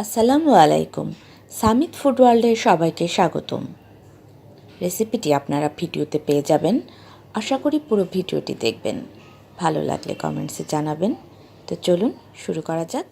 আসসালামু আলাইকুম। সামিত ফুড ওয়ার্ল্ডে সবাইকে স্বাগতম। রেসিপিটি আপনারা ভিডিওতে পেয়ে যাবেন। আশা করি পুরো ভিডিওটি দেখবেন। ভালো লাগলে কমেন্টসে জানাবেন। তো চলুন শুরু করা যাক।